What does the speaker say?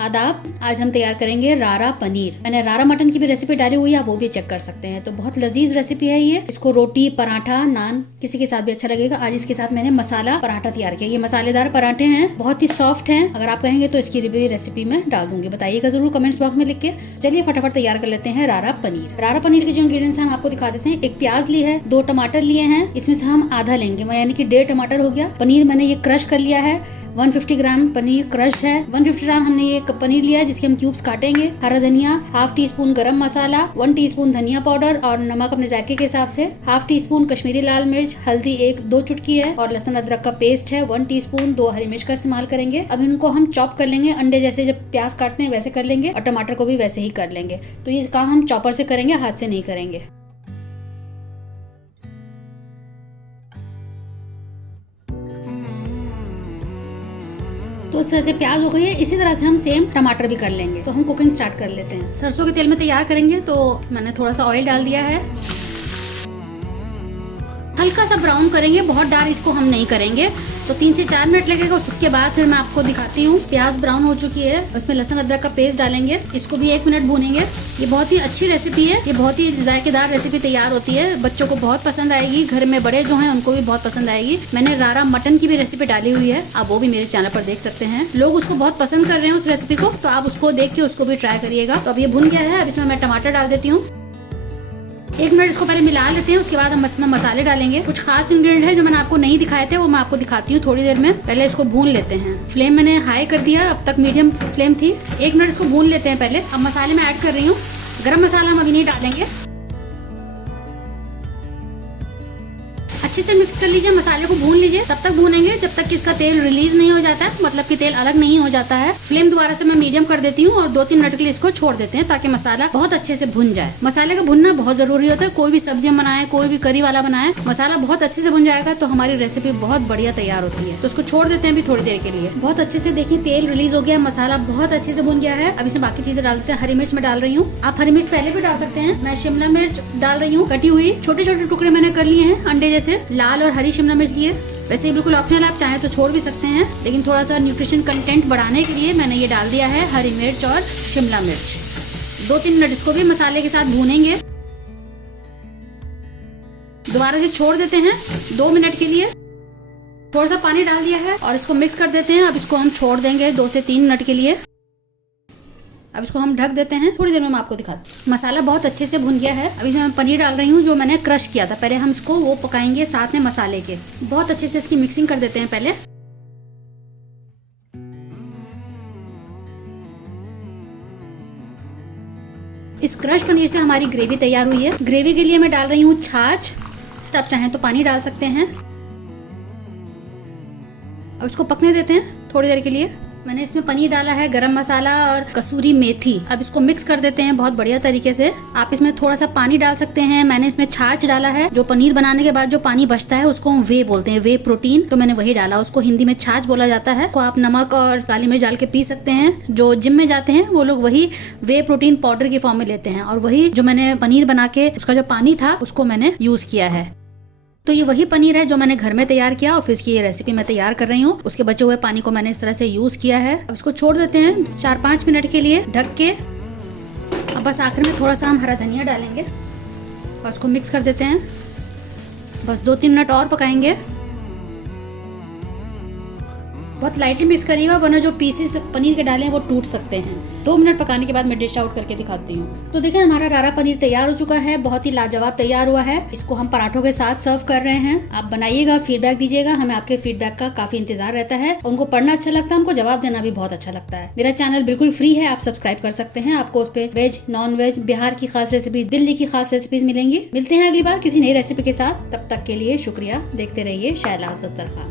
आदाब। आज हम तैयार करेंगे रारा पनीर। मैंने रारा मटन की भी रेसिपी डाली हुई है, आप वो भी चेक कर सकते हैं। तो बहुत लजीज रेसिपी है ये। इसको रोटी, पराठा, नान किसी के साथ भी अच्छा लगेगा। आज इसके साथ मैंने मसाला पराठा तैयार किया। ये मसालेदार पराठे हैं, बहुत ही सॉफ्ट हैं। अगर आप कहेंगे तो इसकी रिव्यू रेसिपी में डाल दूंगी, बताइएगा जरूर कमेंट्स बॉक्स में लिख के। चलिए फटाफट तैयार कर लेते हैं रारा पनीर। रारा पनीर के जो इंग्रेडिएंट्स हैं हम आपको दिखा देते हैं। एक प्याज ली है, 2 टमाटर लिए हैं, इसमें से हम आधा लेंगे, यानी कि 1.5 टमाटर हो गया। पनीर मैंने ये क्रश कर लिया है, 150 ग्राम पनीर क्रश है। 150 ग्राम हमने ये कप पनीर लिया है जिसके हम क्यूब्स काटेंगे। हरा धनिया, ½ टीस्पून गरम मसाला, 1 टीस्पून धनिया पाउडर और नमक अपने जायके के हिसाब से, ½ टीस्पून कश्मीरी लाल मिर्च, हल्दी 1-2 चुटकी है और लहसुन अदरक का पेस्ट है 1 टीस्पून, 2 हरी मिर्च का इस्तेमाल करेंगे। अब इनको हम चॉप कर लेंगे, अंडे जैसे जब प्याज काटते हैं वैसे कर लेंगे और टमाटर को भी वैसे ही कर लेंगे। तो ये काम हम चॉपर से करेंगे, हाथ से नहीं करेंगे। तो इस तरह से प्याज हो गई है, इसी तरह से हम सेम टमाटर भी कर लेंगे। तो हम कुकिंग स्टार्ट कर लेते हैं। सरसों के तेल में तैयार करेंगे, तो मैंने थोड़ा सा ऑयल डाल दिया है। हल्का सा ब्राउन करेंगे, बहुत डार्क इसको हम नहीं करेंगे। तो 3 से 4 मिनट लगेगा। उसके बाद फिर मैं आपको दिखाती हूँ। प्याज ब्राउन हो चुकी है, उसमें लहसुन अदरक का पेस्ट डालेंगे, इसको भी 1 मिनट भूनेंगे। ये बहुत ही अच्छी रेसिपी है, ये बहुत ही जायकेदार रेसिपी तैयार होती है, बच्चों को बहुत पसंद आएगी, घर में बड़े जो हैं उनको भी बहुत पसंद आएगी। मैंने रारा मटन की भी रेसिपी डाली हुई है, आप वो भी मेरे चैनल पर देख सकते हैं। लोग उसको बहुत पसंद कर रहे हैं उस रेसिपी को, तो आप उसको देख के उसको भी ट्राई करिएगा। तो अब ये भुन गया है, अब इसमें मैं टमाटर डाल देती हूँ। 1 मिनट इसको पहले मिला लेते हैं, उसके बाद हम इसमें मसाले डालेंगे। कुछ खास इंग्रेडिएंट है जो मैंने आपको नहीं दिखाए थे, वो मैं आपको दिखाती हूँ थोड़ी देर में। पहले इसको भून लेते हैं। फ्लेम मैंने हाई कर दिया, अब तक मीडियम फ्लेम थी। 1 मिनट इसको भून लेते हैं पहले। अब मसाले में ऐड कर रही हूँ। गरम मसाला हम अभी नहीं डालेंगे। अच्छे से मिक्स कर लीजिए, मसाले को भून लीजिए। तब तक भूनेंगे जब तक कि इसका तेल रिलीज नहीं हो जाता है, मतलब कि तेल अलग नहीं हो जाता है। फ्लेम दोबारा से मैं मीडियम कर देती हूँ और 2-3 मिनट के लिए इसको छोड़ देते हैं ताकि मसाला बहुत अच्छे से भुन जाए। मसाले का भुनना बहुत जरूरी होता है। कोई भी सब्जी हम बनाए, कोई भी करी वाला बनाए, मसाला बहुत अच्छे से भुन जाएगा तो हमारी रेसिपी बहुत बढ़िया तैयार होती है। तो इसको छोड़ देते हैं अभी थोड़ी देर के लिए। बहुत अच्छे से देखिए तेल रिलीज हो गया, मसाला बहुत अच्छे से भुन गया है। अब इसमें बाकी चीजें डाल देते हैं। हरी मिर्च में डाल रही हूँ, आप हरी मिर्च पहले भी डाल सकते हैं। मैं शिमला मिर्च डाल रही हूँ, कटी हुई छोटे छोटे टुकड़े मैंने कर लिए हैं, अंडे जैसे। लाल और हरी शिमला मिर्च लिए, वैसे ही बिल्कुल ऑप्शनल, आप चाहें तो छोड़ भी सकते हैं, लेकिन थोड़ा सा न्यूट्रिशन कंटेंट बढ़ाने के लिए मैंने ये डाल दिया है हरी मिर्च और शिमला मिर्च। 2-3 मिनट इसको भी मसाले के साथ भूनेंगे। दोबारा से छोड़ देते हैं 2 मिनट के लिए। थोड़ा सा पानी डाल दिया है और इसको मिक्स कर देते हैं। अब इसको हम छोड़ देंगे 2 से 3 मिनट के लिए। अब इसको हम ढक देते हैं, थोड़ी देर में मैं आपको दिखाती हूँ। मसाला बहुत अच्छे से भुन गया है। अब इसमें मैं पनीर डाल रही हूँ जो मैंने क्रश किया था। पहले हम इसको वो पकाएंगे साथ में मसाले के। बहुत अच्छे से इसकी मिक्सिंग कर देते हैं पहले। इस क्रश पनीर से हमारी ग्रेवी तैयार हुई है। ग्रेवी के लिए मैं डाल रही हूँ छाछ, आप चाहें तो पानी डाल सकते हैं। अब इसको पकने देते हैं थोड़ी देर के लिए। मैंने इसमें पनीर डाला है, गरम मसाला और कसूरी मेथी। अब इसको मिक्स कर देते हैं बहुत बढ़िया तरीके से। आप इसमें थोड़ा सा पानी डाल सकते हैं। मैंने इसमें छाछ डाला है, जो पनीर बनाने के बाद जो पानी बचता है उसको हम वे बोलते हैं, वे प्रोटीन। तो मैंने वही डाला, उसको हिंदी में छाछ बोला जाता है। तो आप नमक और काली मिर्च डाल के पी सकते हैं। जो जिम में जाते हैं वो लोग वही वे प्रोटीन पाउडर की फॉर्म में लेते हैं, और वही जो मैंने पनीर बना के उसका जो पानी था उसको मैंने यूज किया है। तो ये वही पनीर है जो मैंने घर में तैयार किया और फिर इसकी ये रेसिपी मैं तैयार कर रही हूँ। उसके बचे हुए पानी को मैंने इस तरह से यूज किया है। अब इसको छोड़ देते हैं 4-5 मिनट के लिए ढक के। अब बस आखिर में थोड़ा सा हम हरा धनिया डालेंगे और उसको मिक्स कर देते हैं। बस 2-3 मिनट और पकाएंगे। बहुत लाइटली मिक्स करिएगा, वरना जो पीसेस पनीर के डाले हैं वो टूट सकते हैं। 2 मिनट पकाने के बाद मैं डिश आउट करके दिखाती हूँ। तो देखिए हमारा रारा पनीर तैयार हो चुका है, बहुत ही लाजवाब तैयार हुआ है। इसको हम पराठों के साथ सर्व कर रहे हैं। आप बनाइएगा, फीडबैक दीजिएगा, हमें आपके फीडबैक का काफी इंतजार रहता है। उनको पढ़ना अच्छा लगता है, उनको जवाब देना भी बहुत अच्छा लगता है। मेरा चैनल बिल्कुल फ्री है, आप सब्सक्राइब कर सकते हैं। आपको उस पर वेज, नॉन वेज, बिहार की खास रेसिपीज, दिल्ली की खास रेसिपीज मिलेंगी। मिलते हैं अगली बार किसी नई रेसिपी के साथ। तब तक के लिए शुक्रिया। देखते रहिए शैला सस्तर खान।